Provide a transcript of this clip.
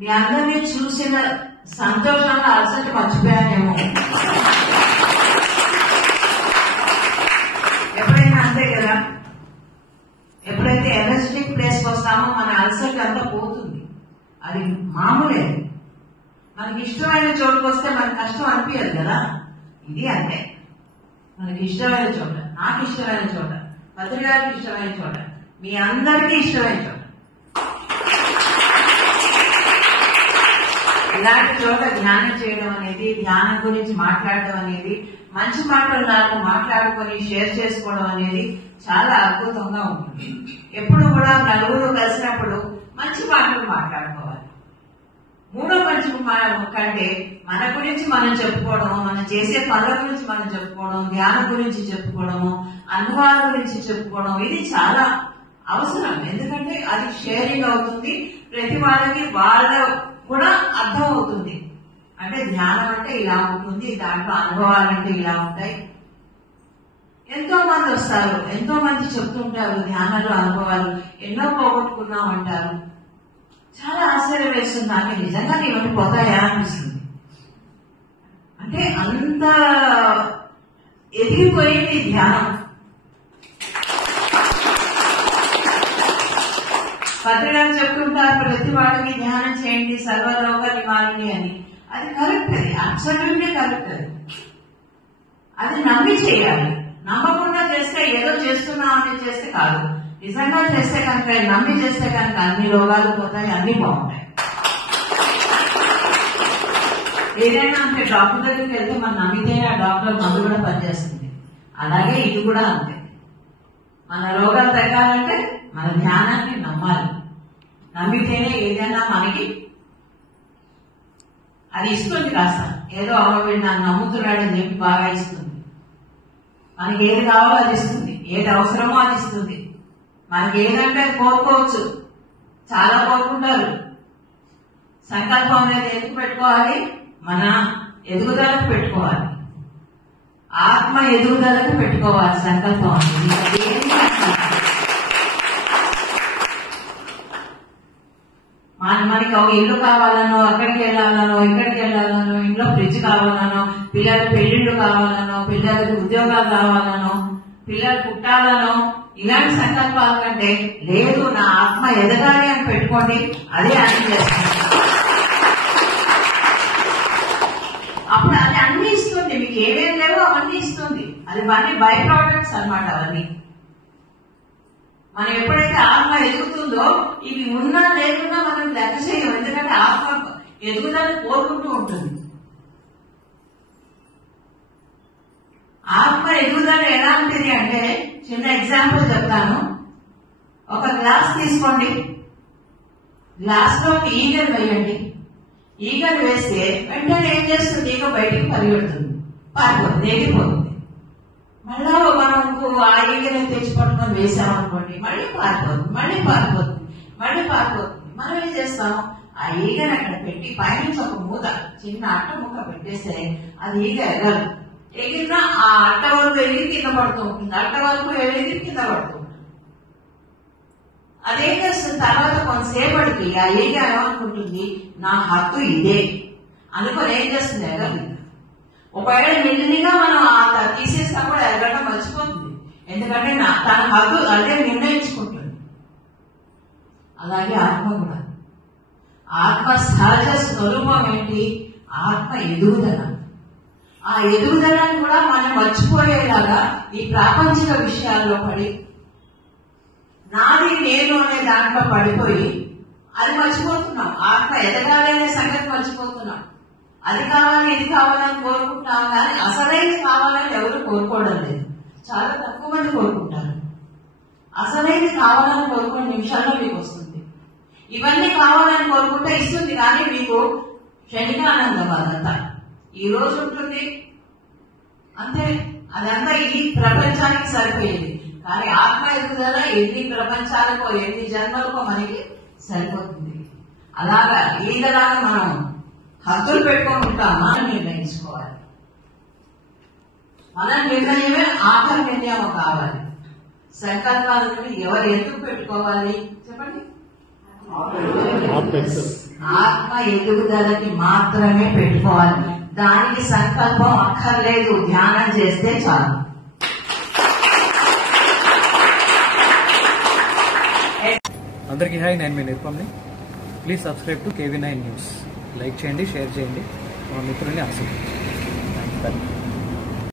మీ అందరినీ చూసిన సంతోషంగా అలసట మర్చిపోయానేమో. ఎప్పుడైనా అంతే కదా, ఎప్పుడైతే ఎనర్జెటిక్ ప్లేస్కి వస్తామో మన అలసట అంతా పోతుంది. అది మామూలే. మనకి ఇష్టమైన చోటుకు వస్తే మనకు కష్టం అనిపించదు కదా. ఇది అంతే, మనకి ఇష్టమైన చోట, నాకు ఇష్టమైన చోట, పత్రి గారికి ఇష్టమైన చోట, మీ అందరికీ ఇష్టమైన చోట, ఇలాంటి చోట ధ్యానం చేయడం అనేది, ధ్యానం గురించి మాట్లాడడం అనేది, మంచి మాటలు నాకు మాట్లాడుకొని షేర్ చేసుకోవడం అనేది చాలా అద్భుతంగా ఉంటుంది. ఎప్పుడు కూడా నలుగురు కలిసినప్పుడు మంచి మాటలు మాట్లాడుకోవాలి. మూడో మంచి కంటే మన గురించి మనం చెప్పుకోవడం, మనం చేసే పనుల గురించి మనం చెప్పుకోవడం, ధ్యానం గురించి చెప్పుకోవడము, అనుభవాల గురించి చెప్పుకోవడం, ఇది చాలా అవసరం. ఎందుకంటే అది షేరింగ్ అవుతుంది, ప్రతి వాళ్ళకి వాళ్ళ కూడా అర్థం అవుతుంది. అంటే ధ్యానం అంటే ఇలా ఉంటుంది, దాంట్లో అనుభవాలంటే ఇలా ఉంటాయి. ఎంతో మంది వస్తారు, ఎంతో మంది చెప్తుంటారు ధ్యానాలు, అనుభవాలు, ఎన్నో పోగొట్టుకున్నాం అంటారు. చాలా ఆశ్చర్యం వేస్తుంది. నాకు నిజంగా ఇవన్నీ పోతాయా అనిపిస్తుంది. అంటే అంత ఎదిగిపోయింది ధ్యానం. పత్రికలు చెప్తుంటారు ప్రతి వాళ్ళకి ధ్యానం చేయండి, సర్వరోగ నివారణి అని. అది కరెక్ట్, అది అబ్సల్యూట్లీ కరెక్ట్. అది నమ్మి చేయాలి. నమ్మకుండా చేస్తే ఏదో చేస్తున్నామని చేస్తే కాదు, నిజంగా చేస్తే కనుక, నమ్మి చేస్తే కనుక అన్ని రోగాలు పోతాయి, అన్ని బాగుంటాయి. ఏదైనా అంటే డాక్టర్ దగ్గరికి వెళ్తే మనం నమ్మితేనే ఆ డాక్టర్ మందు కూడా పనిచేస్తుంది. అలాగే ఇది కూడా అంతే. మన రోగాలు తగ్గాలంటే మన ధ్యానాన్ని నమ్మాలి. నమ్మితేనే ఏదైనా మనకి అది ఇస్తుంది. కాస్త ఏదో వీడు నన్ను నమ్ముతున్నాడని చెప్పి బాగా ఇస్తుంది. మనకి ఏది కావాలో అది ఇస్తుంది, ఏది అవసరమో అది ఇస్తుంది. మనకి ఏదంటే కోరుకోవచ్చు, చాలా కోరుకుంటారు. సంకల్పం అనేది ఎందుకు పెట్టుకోవాలి? మన ఎదుగుదలకు పెట్టుకోవాలి, ఆత్మ ఎదుగుదలకు పెట్టుకోవాలి సంకల్పం అనేది. మనకి ఒక ఇల్లు కావాలనో, అక్కడికి వెళ్ళాలనో, ఇక్కడికి వెళ్ళాలనో, ఇంట్లో ఫ్రిడ్జ్ కావాలనో, పిల్లల పెళ్లిళ్ళు కావాలనో, పిల్లలకి ఉద్యోగాలు కావాలనో, పిల్లలు పుట్టాలనో, ఇలాంటి సంకల్పాల కంటే లేదు నా ఆత్మ ఎదగాలి అని పెట్టుకోండి, అదే అన్ని చేస్తుంది. అప్పుడు అది అన్ని ఇస్తుంది. మీకు ఏమేం లేవో అవన్నీ ఇస్తుంది. అది అన్ని బై ప్రోడక్ట్స్ అన్నమాట. అవన్నీ మనం ఎప్పుడైతే ఆత్మ ఎదుగుతుందో ఇవి ఉన్నా లేకున్నా మనం లెక్క చేయం. ఎందుకంటే ఆత్మ ఎదుగుదలని కోరుకుంటూ ఉంటుంది. ఆత్మ ఎదుగుదల ఎలాంటిది అంటే, చిన్న ఎగ్జాంపుల్ చెప్తాను. ఒక గ్లాస్ తీసుకోండి, గ్లాస్ లో ఒక ఈగను వేయండి. ఈగను వేస్తే వెంటనే ఏం చేస్తుంది? ఈగ బయటికి పరిగెడుతుంది, పారిపోతుంది, ఎగిరిపోతుంది. మళ్ళా మనం ఆ ఈగని తెచ్చి పట్టుకొని వేసామనుకోండి, మళ్ళీ పారిపోతుంది, మళ్ళీ పారిపోతుంది, మళ్ళీ పారిపోతుంది. మనం ఏం చేస్తాం? ఆ ఈగని అక్కడ పెట్టి పైనుంచి ఒక మూత, చిన్న అట్ట ముక్క పెట్టేస్తే అది ఈగ ఎగరు. ఎగిరినా ఆ అట్ట వరకు ఎగిరి కింద పడుతూ ఉంటుంది, అట్ట వరకు ఎగిరి కింద పడుతూ ఉంటుంది. అదేం చేస్తుంది? తర్వాత కొంతసేపటికి ఆ ఈగ ఏమనుకుంటుంది? నా హద్దు ఇదే అనుకొని ఏం చేస్తుంది? ఎగరు. ఒకవేళ మెల్లిగా మనం తీసేసినా కూడా ఎగరడం మర్చిపోతుంది. ఎందుకంటే తన హద్దు అదే నిర్ణయించుకుంటుంది. అలాగే ఆత్మ కూడా. ఆత్మ సహజ స్వరూపం ఏంటి? ఆత్మ ఎదుగుదల. ఆ ఎదుగుదలను కూడా మనం మర్చిపోయేలాగా ఈ ప్రాపంచిక విషయాల్లో పడి, నాది నేను అనే దాంట్లో పడిపోయి అది మర్చిపోతున్నాం. ఆత్మ ఎదగాలి అనే సంగతి మర్చిపోతున్నాం. అది కావాలి, ఇది కావాలని కోరుకుంటున్నాం, కానీ అసలైనది కావాలని ఎవరు కోరుకోవడం లేదు. చాలా తక్కువ మంది కోరుకుంటారు. అసలైనది కావాలని కోరుకునే నిమిషాల్లో మీకు వస్తుంది. ఇవన్నీ కావాలని కోరుకుంటే ఇస్తుంది, కానీ మీకు క్షణిక ఆనందం. అదంతా ఈ రోజు ఉంటుంది అంతే. అదంతా ఈ ప్రపంచానికి సరిపోయేది. కానీ ఆత్మ ఎదుగుదల ఎన్ని ప్రపంచాలకో, ఎన్ని జన్మలకో మనకి సరిపోతుంది. అలాగా ఈగలాగా మనం హద్దులు పెట్టుకొని ఉంటామా అని నిర్ణయించుకోవాలి. మన నిర్ణయమే ఆఖరి నిర్ణయం కావాలి. సంకల్పాలను ఎవరు ఎందుకు పెట్టుకోవాలి చెప్పండి? ఆత్మ ఎదుగుదలకి మాత్రమే పెట్టుకోవాలి. దానికి సంకల్పం అక్కర్లేదు, ధ్యానం చేస్తే చాలు. అందరికీ హాయ్, నేను మీ నిరుపమ్ని. Please subscribe to KV9 news. Like చేయండి, షేర్ చేయండి, మా మిత్రుల్ని ఆశించండి.